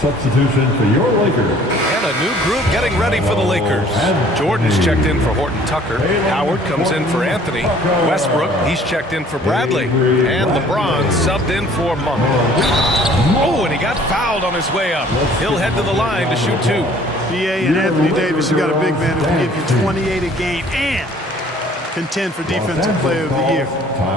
Substitution for your Lakers. And a new group getting ready for the Lakers. Jordan's checked in for Horton Tucker. Howard comes in for Anthony. Westbrook, he's checked in for Bradley. And LeBron subbed in for Monk. Oh, and he got fouled on his way up. He'll head to the line to shoot two. B.A. and Anthony Davis, you got a big man who can give you 28 a game and contend for Defensive Player of the Year.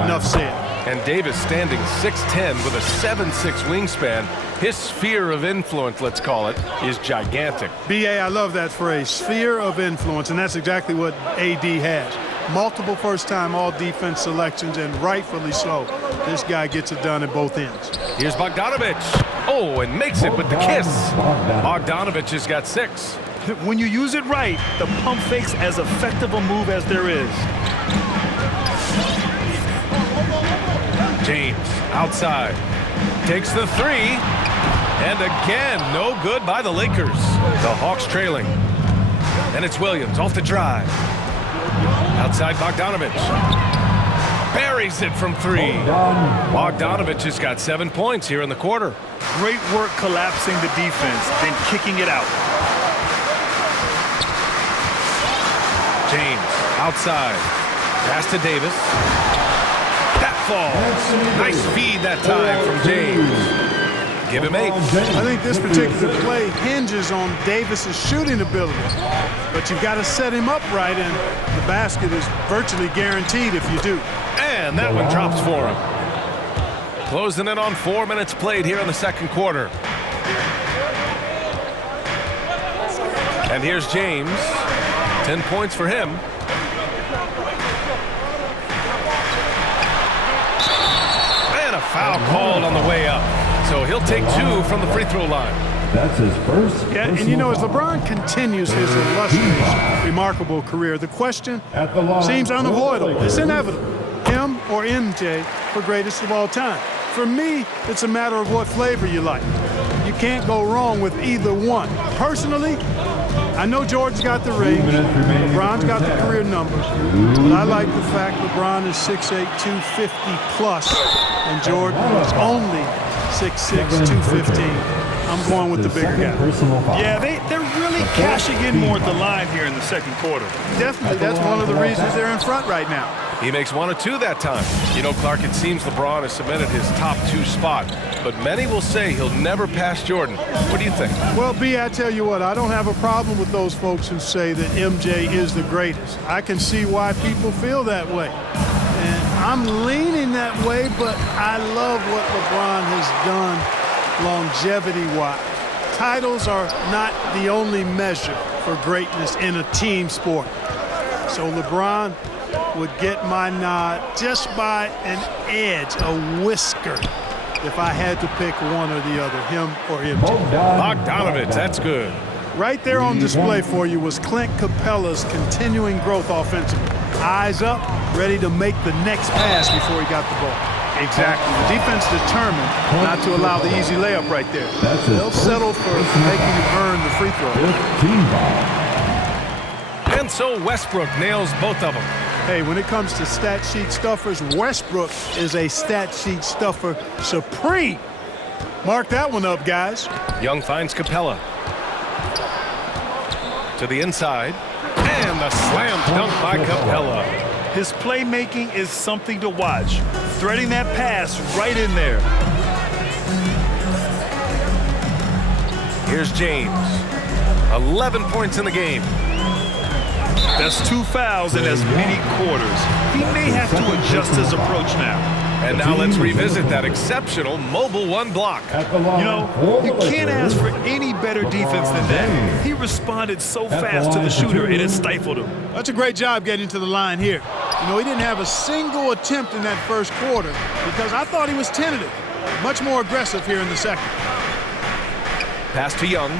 Enough said. And Davis standing 6'10" with a 7'6" wingspan. His sphere of influence, let's call it, is gigantic. B.A., I love that phrase, sphere of influence, and that's exactly what A.D. has. Multiple first-time all-defense selections, and rightfully so. This guy gets it done at both ends. Here's Bogdanovic. Oh, and makes it with the kiss. Bogdanovic has got 6. When you use it right, the pump fake's as effective a move as there is. James outside. Takes the 3. And again, no good by the Lakers. The Hawks trailing. And it's Williams off the drive. Outside Bogdanovic. Buries it from 3. Bogdanovic has got 7 points here in the quarter. Great work collapsing the defense, then kicking it out. James outside. Pass to Davis. That falls. Nice feed that time from James. Give him 8. I think this particular play hinges on Davis's shooting ability. But you've got to set him up right, and the basket is virtually guaranteed if you do. And that one drops for him. Closing in on 4 minutes played here in the second quarter. And here's James. 10 points for him. And a foul called on the way up. So he'll take 2 from the free throw line. That's his first. Yeah, and you know, as LeBron continues his illustrious, remarkable career, the question seems unavoidable. It's inevitable. Him or MJ for greatest of all time. For me, it's a matter of what flavor you like. You can't go wrong with either one. Personally, I know Jordan's got the ring, LeBron's got the career numbers, but I like the fact LeBron is 6'8", 250 plus, and Jordan is only 6'6", 215. I'm going with the bigger guy. Yeah, they're really cashing in more at the line here in the second quarter. Definitely, that's one of the reasons they're in front right now. He makes 1 of 2 that time. You know, Clark, it seems LeBron has cemented his top 2 spot, but many will say he'll never pass Jordan. What do you think? Well, B, I tell you what, I don't have a problem with those folks who say that MJ is the greatest. I can see why people feel that way. And I'm leaning that way, but I love what LeBron has done longevity-wise. Titles are not the only measure for greatness in a team sport. So LeBron would get my nod just by an edge, a whisker, if I had to pick one or the other, him or MJ. Bogdanovic, that's good. Right there on display for you was Clint Capella's continuing growth offensively. Eyes up, ready to make the next pass before he got the ball. Exactly. The defense determined not to allow the easy layup right there. They'll settle for making you earn the free throw. And so Westbrook nails both of them. Hey, when it comes to stat sheet stuffers, Westbrook is a stat sheet stuffer supreme. Mark that one up, guys. Young finds Capella. To the inside. And the slam dunk by Capella. His playmaking is something to watch. Threading that pass right in there. Here's James. 11 points in the game. That's 2 fouls in as many quarters. He may have to adjust his approach now. And now let's revisit that exceptional mobile 1 block. You know, you can't ask for any better defense than that. He responded so fast to the shooter, it stifled him. That's a great job getting to the line here. You know, he didn't have a single attempt in that first quarter because I thought he was tentative. Much more aggressive here in the second. Pass to Young.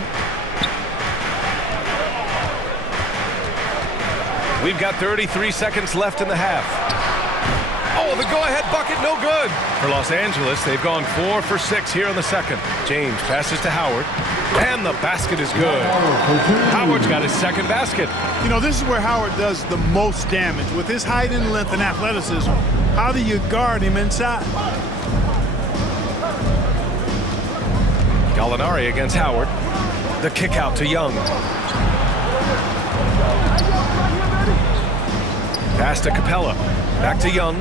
We've got 33 seconds left in the half. Oh, the go-ahead bucket, no good. For Los Angeles, they've gone 4 for 6 here in the second. James passes to Howard, and the basket is good. Howard's got his second basket. You know, this is where Howard does the most damage. With his height and length and athleticism, how do you guard him inside? Gallinari against Howard. The kick out to Young. Pass to Capella. Back to Young.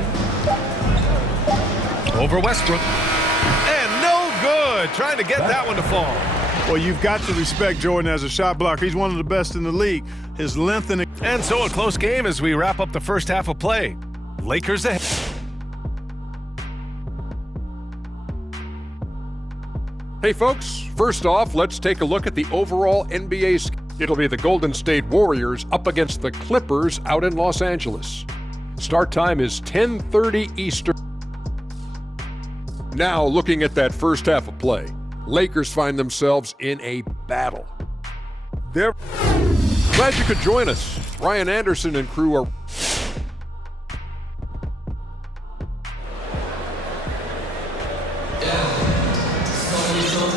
Over Westbrook. And no good. Trying to get that one to fall. Well, you've got to respect Jordan as a shot blocker. He's one of the best in the league. His length and so a close game as we wrap up the first half of play. Lakers ahead. Hey folks, first off, let's take a look at the overall NBA. It'll be the Golden State Warriors up against the Clippers out in Los Angeles. Start time is 10:30 Eastern. Now looking at that first half of play, Lakers find themselves in a battle. They're glad you could join us. Ryan Anderson and crew are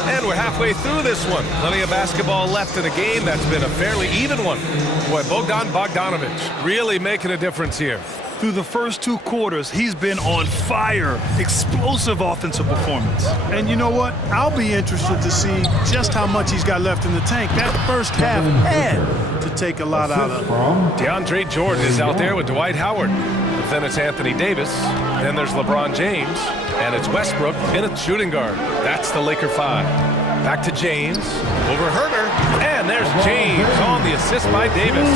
and we're halfway through this one. Plenty of basketball left in a game that's been a fairly even one. Boy, Bogdan Bogdanovic really making a difference here. Through the first 2 quarters, he's been on fire. Explosive offensive performance. And you know what? I'll be interested to see just how much he's got left in the tank. That first half had to take a lot out of him. DeAndre Jordan is out there with Dwight Howard. But then it's Anthony Davis. Then there's LeBron James. And it's Westbrook in a shooting guard. That's the Laker 5. Back to James. Over Herter. And there's James on the assist by Davis.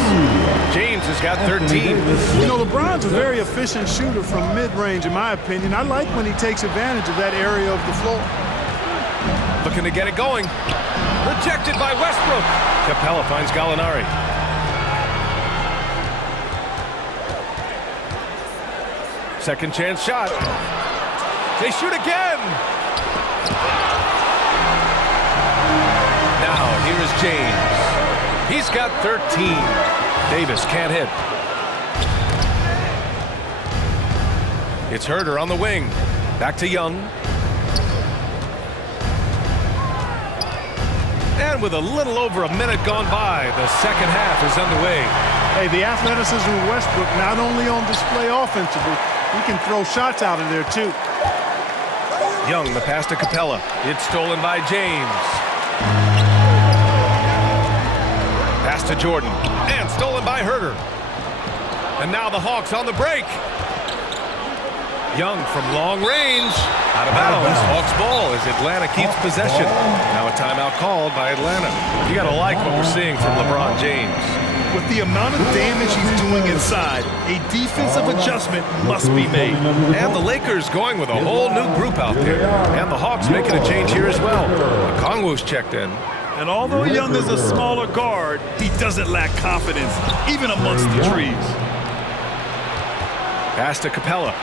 James has got 13. You know, LeBron's a very efficient shooter from mid-range, in my opinion. I like when he takes advantage of that area of the floor. Looking to get it going. Rejected by Westbrook. Capella finds Gallinari. Second chance shot. They shoot again. Now, here is James. He's got 13. Davis can't hit. It's Herter on the wing. Back to Young. And with a little over a minute gone by, the second half is underway. Hey, the athleticism of Westbrook not only on display offensively, he can throw shots out of there too. Young, the pass to Capella. It's stolen by James. Pass to Jordan. And stolen by Herter. And now the Hawks on the break. Young from long range. Out of bounds. Hawks ball as Atlanta keeps possession. Now a timeout called by Atlanta. You got to like what we're seeing from LeBron James. With the amount of damage he's doing inside, a defensive adjustment must be made. And the Lakers going with a whole new group out there. And the Hawks making a change here as well. Okongwu's checked in. And although Young is a smaller guard, he doesn't lack confidence, even amongst the trees. Pass to Capella.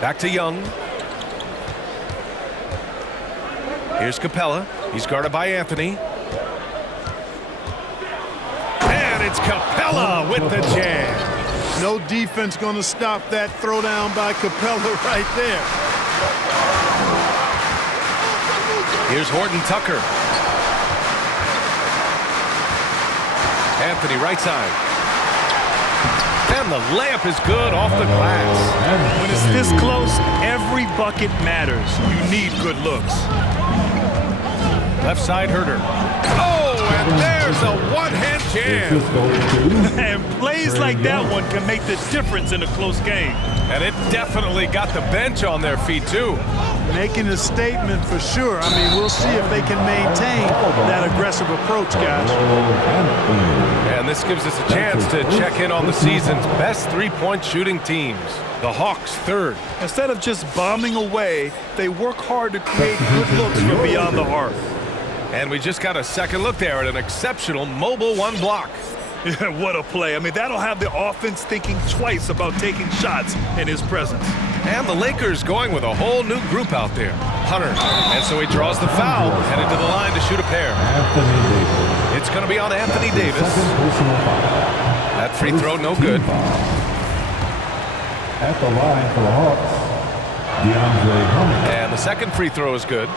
Back to Young. Here's Capella. He's guarded by Anthony. And it's Capella with the jam. No defense going to stop that throwdown by Capella right there. Here's Horton Tucker. Anthony right side. And the layup is good off the glass. When it's this close, every bucket matters. You need good looks. Left side Herter. Oh, and there's a one-hand jam. And plays like that one can make the difference in a close game. And it definitely got the bench on their feet, too. Making a statement for sure. I mean, we'll see if they can maintain that aggressive approach, guys. And this gives us a chance to check in on the season's best three-point shooting teams. The Hawks third. Instead of just bombing away, they work hard to create good looks from beyond the arc. And we just got a second look there at an exceptional mobile one block. Yeah, what a play. I mean, that'll have the offense thinking twice about taking shots in his presence. And the Lakers going with a whole new group out there. Hunter. And so he draws the foul, headed to the line to shoot a pair. It's going to be on Anthony Davis. That free throw, no good. At the line for the Hawks, DeAndre Hunter. And the second free throw is good.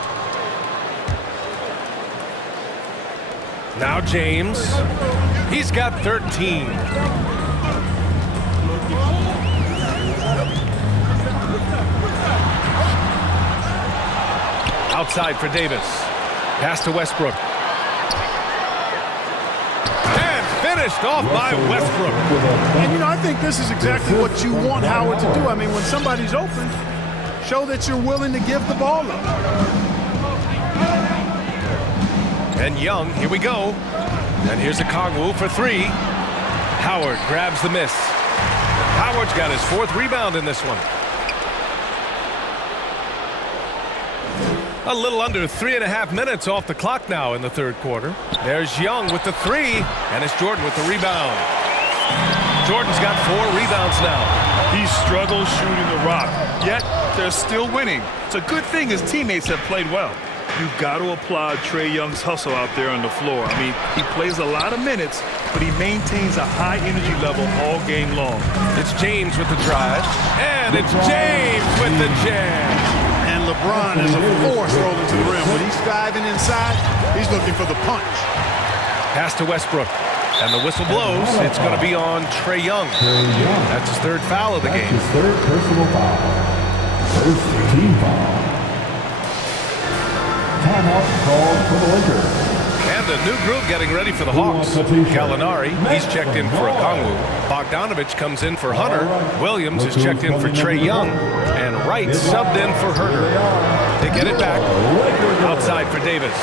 Now James. He's got 13. Outside for Davis. Pass to Westbrook. And finished off by Westbrook. And, you know, I think this is exactly what you want Howard to do. I mean, when somebody's open, show that you're willing to give the ball up. And Young, here we go. And here's a Kongwu for three. Howard grabs the miss. Howard's got his 4th rebound in this one. A little under 3.5 minutes off the clock now in the 3rd quarter. There's Young with the 3, and it's Jordan with the rebound. Jordan's got 4 rebounds now. He struggles shooting the rock, yet they're still winning. It's a good thing his teammates have played well. You've got to applaud Trae Young's hustle out there on the floor. I mean, he plays a lot of minutes, but he maintains a high energy level all game long. It's James with the drive, and it's James with the jam. And LeBron is a force rolling to the rim. When he's driving inside, he's looking for the punch. Pass to Westbrook. And the whistle blows. It's going to be on Trae Young. That's his 3rd foul of the game. His 3rd personal foul. 1st team foul. Timeout called for the Lakers. And a new group getting ready for the Hawks. Gallinari, he's checked in for Okongwu. Bogdanovich comes in for Hunter. Williams is checked in for Trae Young. And Wright subbed in for Herter. They get it back. Outside for Davis.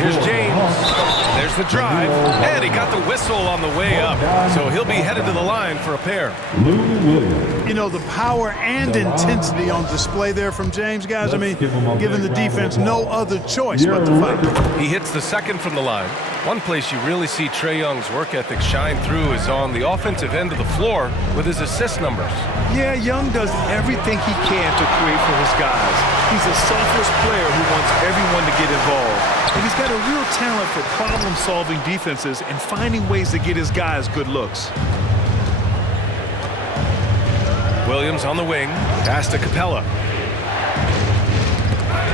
Here's James. There's the drive. And he got the whistle on the way up. So he'll be headed to the line for a pair. You know, the power and intensity on display there from James, guys. I mean, giving the defense no other choice but to fight. He hits the 2nd from the line. One place you really see Trae Young's work ethic shine through is on the offensive end of the floor with his assist numbers. Yeah, Young does everything he can to create for his guys. He's a selfless player who wants everyone to get involved. And he's got a real talent for problem-solving defenses and finding ways to get his guys good looks. Williams on the wing. Pass to Capella.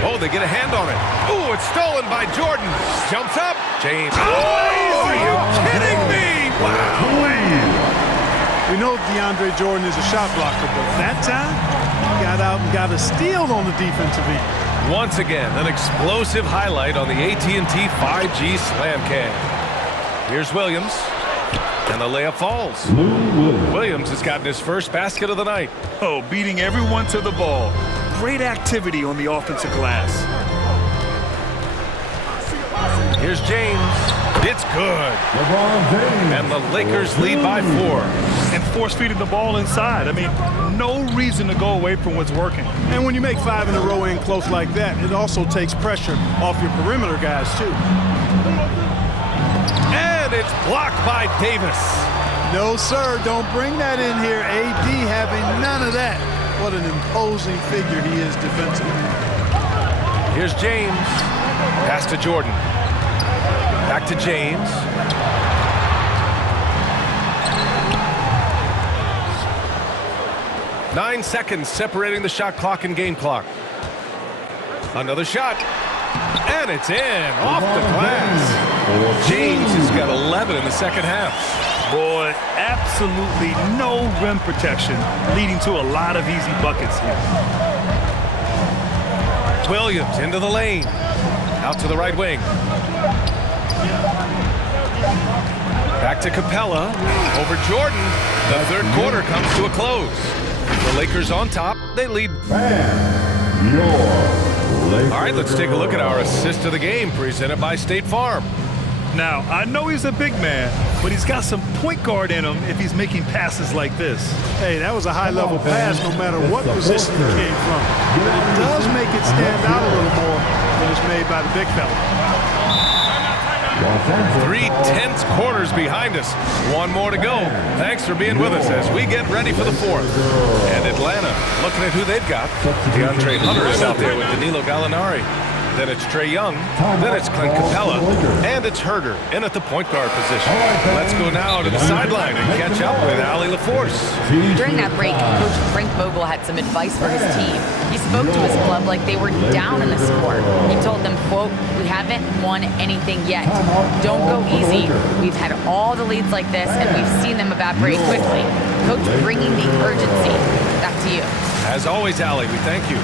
Oh, they get a hand on it. Oh, it's stolen by Jordan. Jumps up. James. Oh, are you kidding me? Wow. We know DeAndre Jordan is a shot blocker, but that time, he got out and got a steal on the defensive end. Once again, an explosive highlight on the AT&T 5G Slam Cam. Here's Williams, and the layup falls. Williams has gotten his 1st basket of the night. Oh, beating everyone to the ball. Great activity on the offensive glass. Here's James. It's good. And the Lakers lead by 4. And force-feeding the ball inside. I mean, no reason to go away from what's working. And when you make 5 in a row in close like that, it also takes pressure off your perimeter guys, too. And it's blocked by Davis. No, sir. Don't bring that in here. AD having none of that. What an imposing figure he is defensively. Here's James. Pass to Jordan. Back to James. Nine seconds separating the shot clock and game clock. Another shot. And it's in. Off the glass. James has got 11 in the 2nd half. Boy, absolutely no rim protection, leading to a lot of easy buckets here. Williams into the lane. Out to the right wing. Back to Capella. Over Jordan. The 3rd quarter comes to a close. The Lakers on top. They lead. All right, let's take a look at our assist of the game presented by State Farm. Now, I know he's a big man, but he's got some point guard in him if he's making passes like this. Hey, that was a high-level pass no matter what position it came from. But it does make it stand out a little more when it's made by the big fella. 3 tense quarters behind us. One more to go. Thanks for being with us as we get ready for the 4th. And Atlanta, looking at who they've got. DeAndre Hunter is out there with Danilo Gallinari. Then it's Trae Young. Then it's Clint Capella. And it's Herter in at the point guard position. Let's go now to the sideline and catch up with Allie LaForce. During that break, Coach Frank Vogel had some advice for his team. He spoke to his club like they were down in the score. He told them, quote, "We haven't won anything yet. Don't go easy. We've had all the leads like this, and we've seen them evaporate quickly." Coach bringing the urgency. Back to you. As always, Allie, we thank you.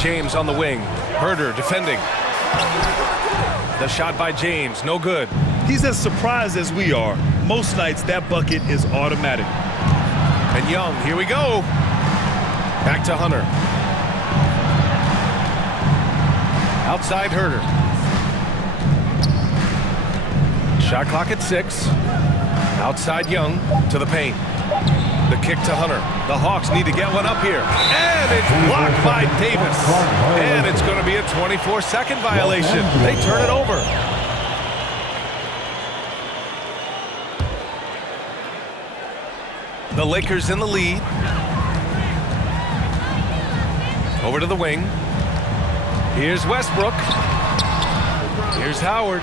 James on the wing. Herder defending. The shot by James, no good. He's as surprised as we are. Most nights, that bucket is automatic. And Young, here we go. Back to Hunter. Outside Herder. Shot clock at 6. Outside Young to the paint. The kick to Hunter. The Hawks need to get one up here. And it's blocked by Davis. And it's going to be a 24-second violation. They turn it over. The Lakers in the lead. Over to the wing. Here's Westbrook. Here's Howard.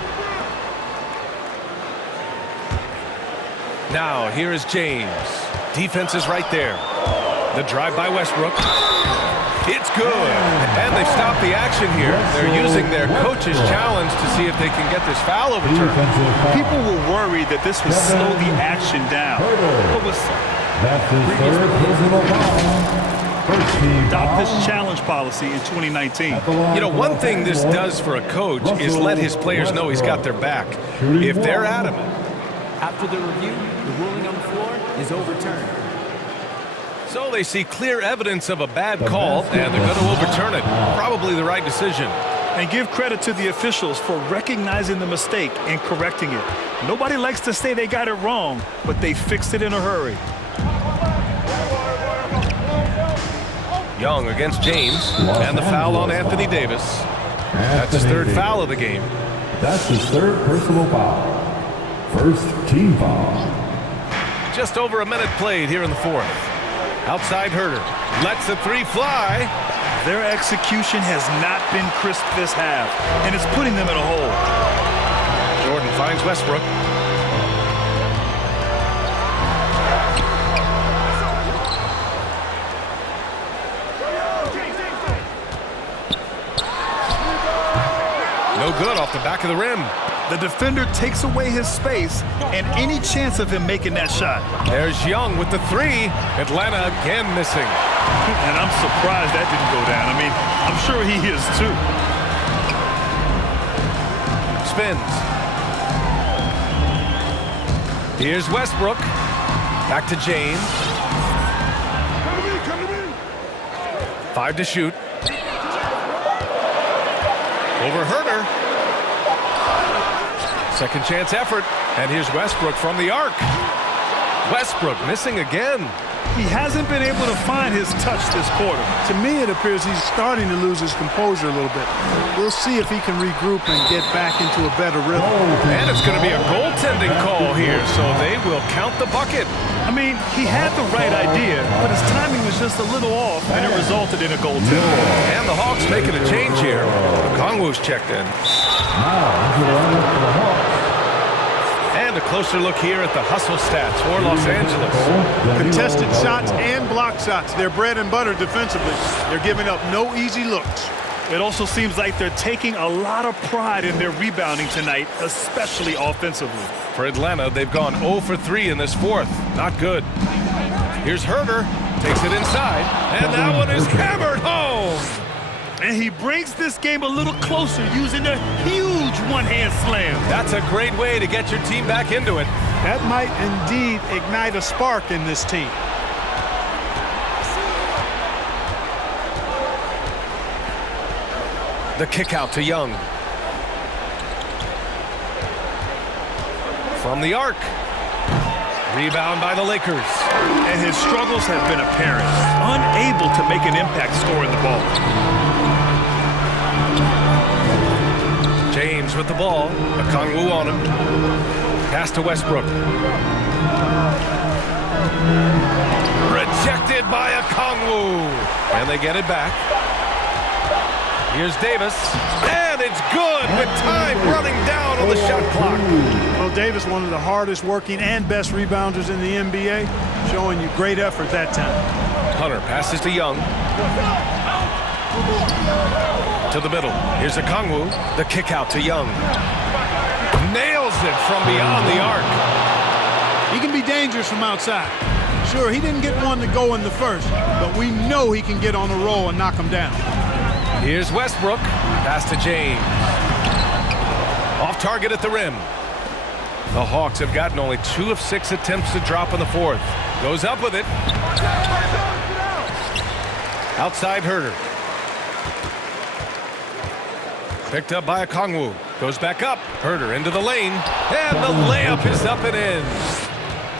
Now, here is James. Defense is right there. The drive by Westbrook. It's good. And they've stopped the action here. They're using their coach's challenge to see if they can get this foul overturned. People were worried that this would slow the action down. But with That's his third personal foul. First team adopt foul. this challenge policy in 2019. You know, one thing this does for a coach is let his players know he's got their back. If they're adamant. After the review, the ruling on the floor is overturned. So they see clear evidence of a bad call, and they're going to overturn it. Probably the right decision. And give credit to the officials for recognizing the mistake and correcting it. Nobody likes to say they got it wrong, but they fixed it in a hurry. Young against James, and the foul on Anthony Davis. That's his third foul of the game. That's his third personal foul. First team foul. Just over a minute played here in the fourth. Outside Herder. Lets the three fly. Their execution has not been crisp this half, and it's putting them in a hole. Jordan finds Westbrook. No good off the back of the rim. The defender takes away his space and any chance of him making that shot. There's Young with the three. Atlanta again missing. And I'm surprised that didn't go down. I mean, I'm sure he is too. Spins. Here's Westbrook. Back to James. 5 to shoot. Over Herder. Second chance effort. And here's Westbrook from the arc. Westbrook missing again. He hasn't been able to find his touch this quarter. To me, it appears he's starting to lose his composure a little bit. We'll see if he can regroup and get back into a better rhythm. And it's going to be a goaltending call here, so they will count the bucket. I mean, he had the right idea, but his timing was just a little off, and it resulted in a goaltend. And the Hawks making a change here. Okongwu's checked in. Now, into the lineup for the Hawks. And a closer look here at the hustle stats for Los Angeles. Contested shots and block shots. They're bread and butter defensively. They're giving up no easy looks. It also seems like they're taking a lot of pride in their rebounding tonight, especially offensively. For Atlanta, they've gone 0 for 3 in this fourth. Not good. Here's Herder. Takes it inside. And that one is hammered home. And he brings this game a little closer using a huge one-hand slam. That's a great way to get your team back into it. That might indeed ignite a spark in this team. The kick out to Young. From the arc. Rebound by the Lakers. And his struggles have been apparent. Unable to make an impact scoring the ball. James with the ball. Okongwu on him. Pass to Westbrook. Rejected by Okongwu. And they get it back. Here's Davis. And it's good with time running down on the shot clock. Well, Davis, one of the hardest working and best rebounders in the NBA, showing you great effort that time. Hunter passes to Young. To the middle. Here's Okongwu. The kick out to Young. Nails it from beyond the arc. He can be dangerous from outside. Sure, he didn't get one to go in the first, but we know he can get on a roll and knock him down. Here's Westbrook. Pass to James. Off target at the rim. The Hawks have gotten only 2 of 6 attempts to drop in the fourth. Goes up with it. Outside Herter. Picked up by Okongwu. Goes back up. Herter into the lane. And the layup is up and in.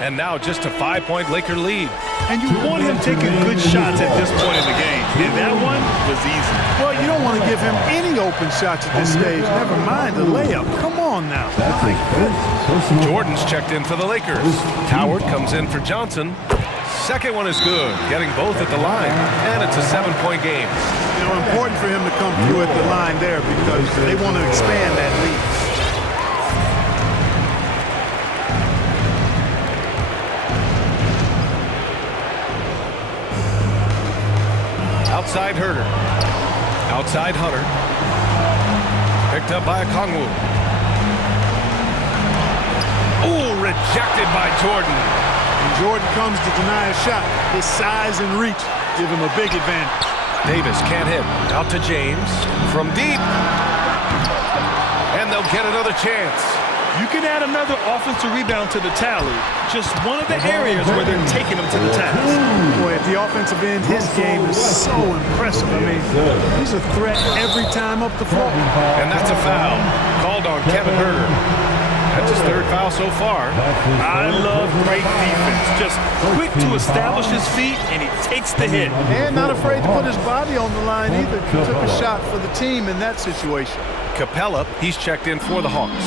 And now just a 5-point Laker lead. And you want him taking good shots at this point in the game. And that one was easy. Well, you don't want to give him any open shots at this stage. Never mind the layup. Come on now. That's his first personal Jordan's checked in for the Lakers. Howard comes in for Johnson. Second one is good, getting both at the line. And it's a 7-point game. You know, important for him to come through at the line there because they want to expand that lead. Outside Herter. Outside Hunter. Picked up by Okongwu. Ooh, rejected by Jordan. When Jordan comes to deny a shot, his size and reach give him a big advantage. Davis can't hit. Out to James. From deep. And they'll get another chance. You can add another offensive rebound to the tally. Just one of the areas where they're taking him to the task. Boy, at the offensive end, his game is so impressive. I mean, he's a threat every time up the floor. And that's a foul. Called on Kevin Herter. That's his 3rd foul so far. I love great defense. Just quick to establish his feet, and he takes the hit. And not afraid to put his body on the line either. He took a shot for the team in that situation. Capella, he's checked in for the Hawks.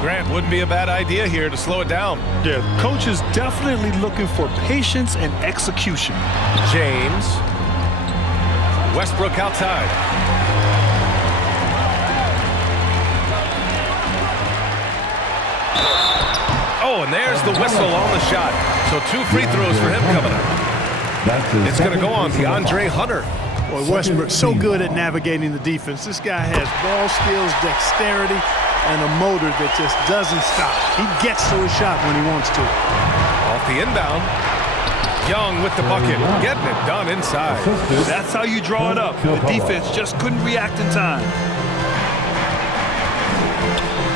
Grant, wouldn't be a bad idea here to slow it down. Yeah, coach is definitely looking for patience and execution. James. Westbrook outside. Oh, and there's the whistle on the shot. So 2 free throws for him coming up. It's going to go on DeAndre Hunter. Boy, Westbrook's so good at navigating the defense. This guy has ball skills, dexterity, and a motor that just doesn't stop. He gets to a shot when he wants to. Off the inbound. Young with the bucket. Getting it done inside. That's how you draw it up. The defense just couldn't react in time.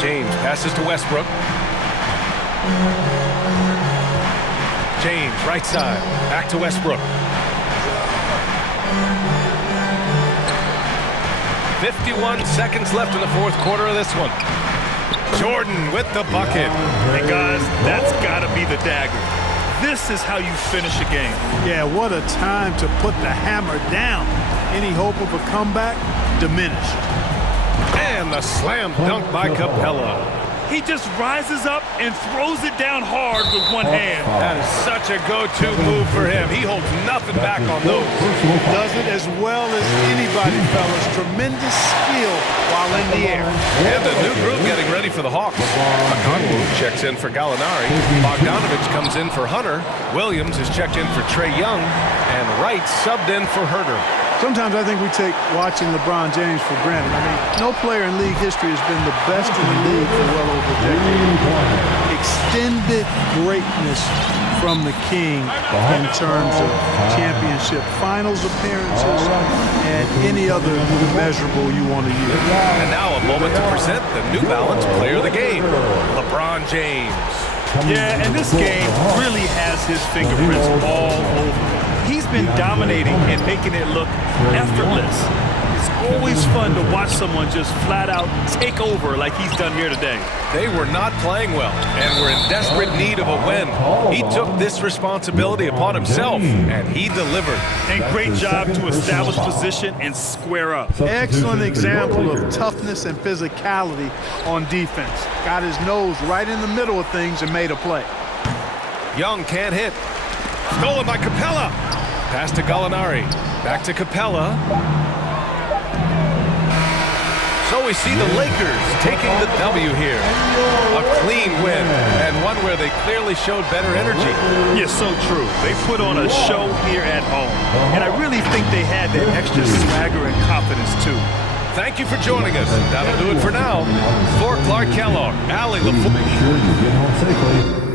James passes to Westbrook. James, right side. Back to Westbrook. 51 seconds left in the fourth quarter of this one. Jordan with the bucket. And guys, that's got to be the dagger. This is how you finish a game. Yeah, what a time to put the hammer down. Any hope of a comeback diminished. And the slam dunk by Capella. He just rises up and throws it down hard with one hand. That is such a go-to move for him. He holds nothing back on those. Does it as well as anybody, fellas. Tremendous skill while in the air. And the new group getting ready for the Hawks. Okongwu checks in for Gallinari. Bogdanovich comes in for Hunter. Williams is checked in for Trae Young. And Wright subbed in for Herter. Sometimes I think we take watching LeBron James for granted. I mean, no player in league history has been the best in the league for well over a decade. Extended greatness from the king in terms of championship finals appearances and any other measurable you want to use. And now a moment to present the New Balance Player of the Game, LeBron James. Yeah, and this game really has his fingerprints all over it. He's been dominating and making it look effortless. It's always fun to watch someone just flat out take over like he's done here today. They were not playing well and were in desperate need of a win. He took this responsibility upon himself, and he delivered. And great job to establish position and square up. Excellent example of toughness and physicality on defense. Got his nose right in the middle of things and made a play. Young can't hit. Stolen by Capella. Pass to Gallinari. Back to Capella. So we see the Lakers taking the W here. A clean win, and one where they clearly showed better energy. Yeah, so true. They put on a show here at home. And I really think they had that extra swagger and confidence, too. Thank you for joining us. That'll do it for now. For Clark Kellogg, Allie LaFleur. Make sure you get home safely.